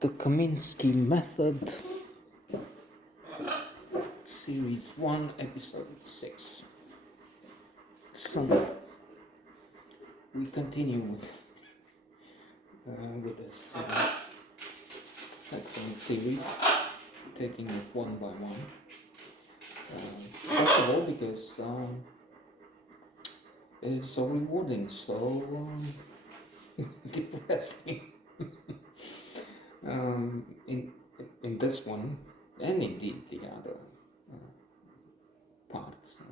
The Kominsky Method, Series 1, Episode 6. So, we continue with this excellent series, taking it one by one. First of all, because it's so rewarding, so depressing. In this one, and indeed the other parts,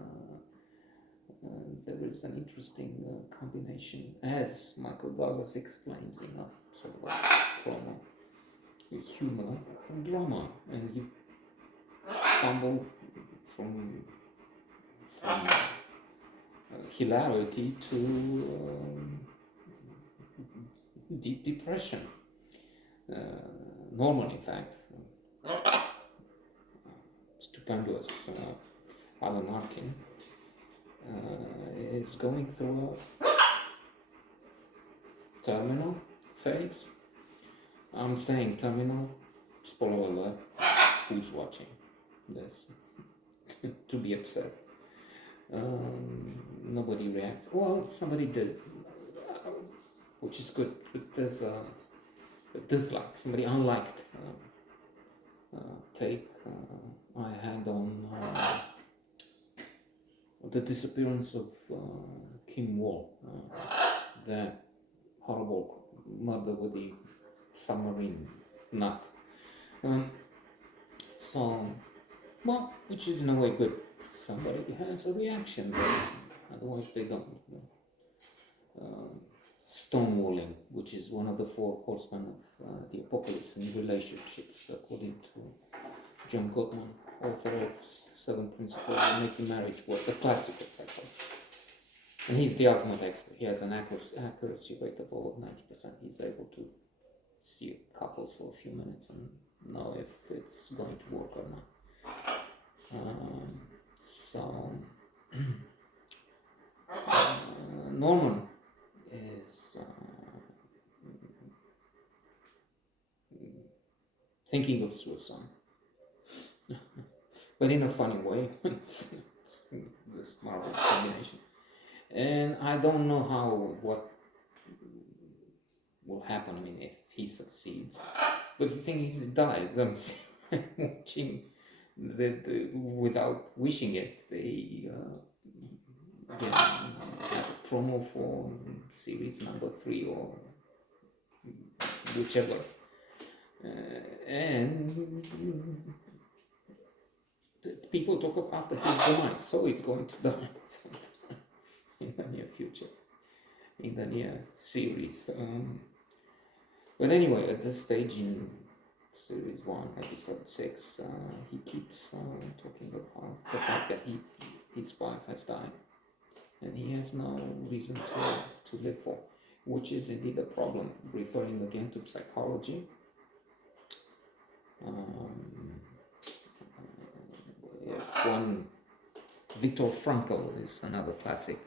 there is an interesting combination, as Michael Douglas explains in a sort of a trauma, humor and drama, and you stumble from hilarity to deep depression. Norman, in fact, stupendous Alan Arkin, is going through a terminal phase. I'm saying terminal, spoiler alert, who's watching this? To be upset. Nobody reacts. Well, somebody did, which is good. There's a dislike, somebody unliked take I had on the disappearance of Kim Wall, that horrible mother with the submarine nut. So, well, which is in a way good. Somebody has a reaction, but otherwise they don't. Stonewalling, which is one of the four horsemen of the apocalypse in relationships, according to John Gottman, author of 7 Principles of Making Marriage Work, the classical title. And he's the ultimate expert. He has an accuracy rate of over 90%. He's able to see couples for a few minutes and know if it's going to work or not. Norman is thinking of suicide, but in a funny way. It's this marvelous combination, and I don't know what will happen. I mean, if he succeeds, but the thing is, he dies. I'm watching without wishing it. They have a promo for series number 3 or whichever, and people talk about after his demise, so he's going to die sometime in the near future, in the near series. But anyway, at this stage in series 1, episode 6, he keeps talking about the fact that his wife has died, and he has no reason to live for, which is indeed a problem, referring again to psychology. If one, Viktor Frankl is another classic.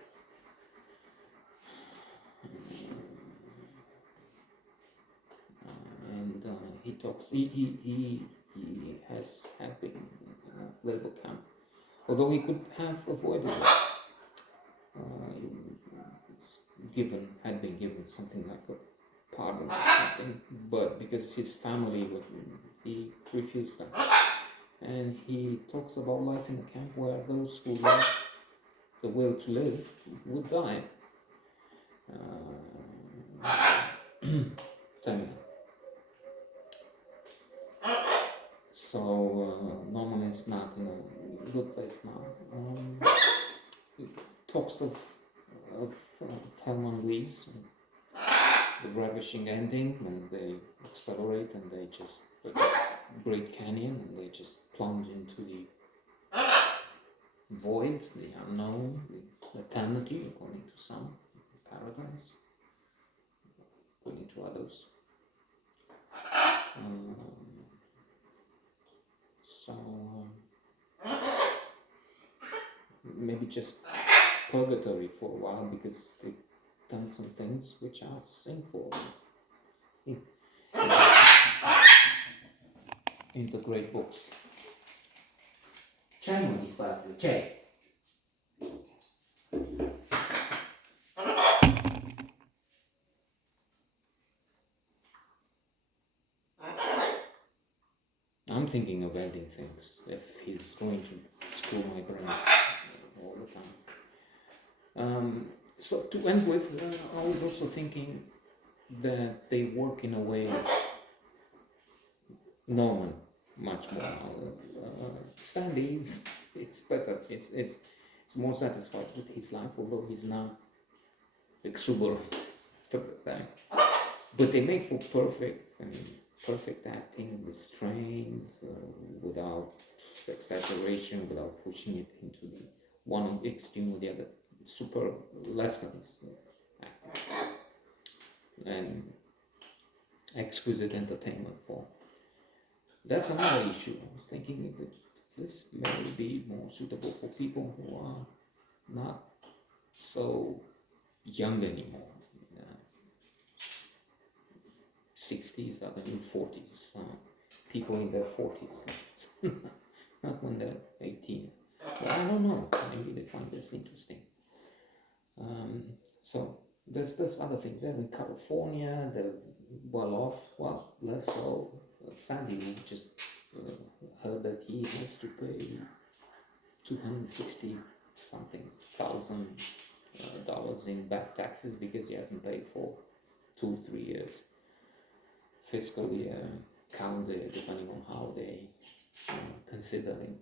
And he talks, he has had been in a labor camp, although he could have avoided it. Had been given something like a pardon or something, but because his family he refused that. And he talks about life in a camp where those who lost the will to live would die. So Norman is not in a good place now. He talks of Thelma and Louise, the ravishing ending when they accelerate and they just Great Canyon and they just plunge into the void, the unknown, the eternity, according to some, paradise, according to others. Maybe just purgatory for a while, because they've done some things which are sinful. in the great books. C'è un istante, c'è. I'm thinking of ending things if he's going to screw my brains all the time. So to end with, I was also thinking that they work in a way Norman much more now. Sandy's it's better. It's more satisfied with his life, although he's now exuberant stuff like that. But they make for perfect. I mean, perfect acting, restrained, without exaggeration, without pushing it into the one extreme or the other. Super lessons acting and exquisite entertainment for. That's another issue. I was thinking that this may be more suitable for people who are not so young anymore. 60s, other in 40s. People in their 40s, not when they're 18. But I don't know. Maybe they find this interesting. So there's other things. They're in California. They're well off. Well, less so. Sandy, we just heard that he has to pay $260 something thousand dollars in back taxes because he hasn't paid for 2-3 years. Fiscal year, calendar, depending on how they considering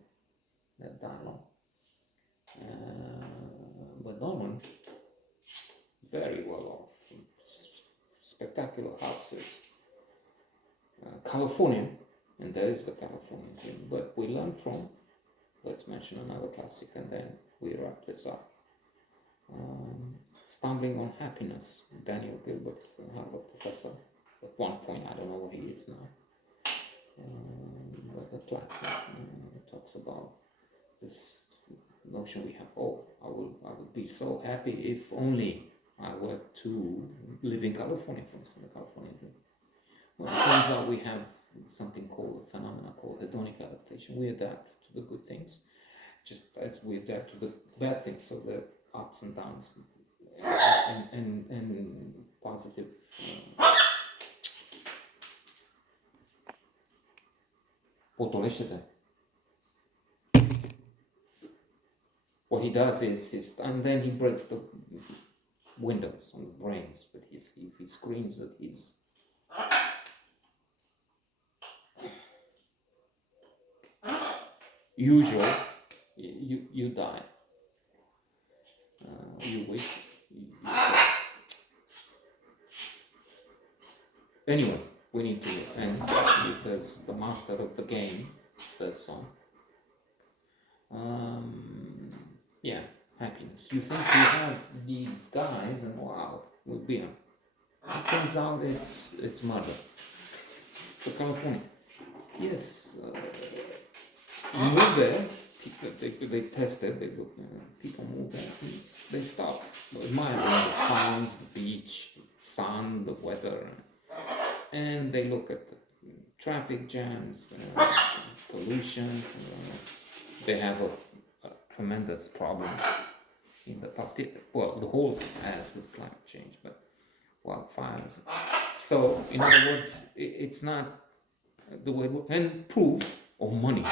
that dialogue. But Norman, very well off, spectacular houses. Californian, and there is the Californian thing, but we learn from, let's mention another classic and then we wrap this up. Stumbling on Happiness, Daniel Gilbert, Harvard professor. At one point, I don't know where he is now, but the classic talks about this notion we have. Oh, I would be so happy if only I were to live in California, for instance, the California dream. Well, it turns out we have something called a phenomena called hedonic adaptation. We adapt to the good things, just as we adapt to the bad things. So the ups and downs and positive. What he does is, and then he breaks the windows on the brains, but he screams that he's usual, you die. You wish. Anyway, we need to end because the master of the game says so. Yeah, happiness. You think you have these guys, and wow, we'll be them. It turns out it's murder. So California. Yes. You move there, they tested, people move there, they stop admiring the palms, the beach, the sun, the weather, and they look at the traffic jams, pollution. They have a tremendous problem in the past. Well, the whole thing has with climate change, but wildfires. So, in other words, it's not the way, and proof or money.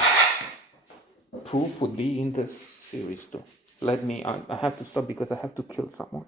Proof would be in this series too. I have to stop because I have to kill someone.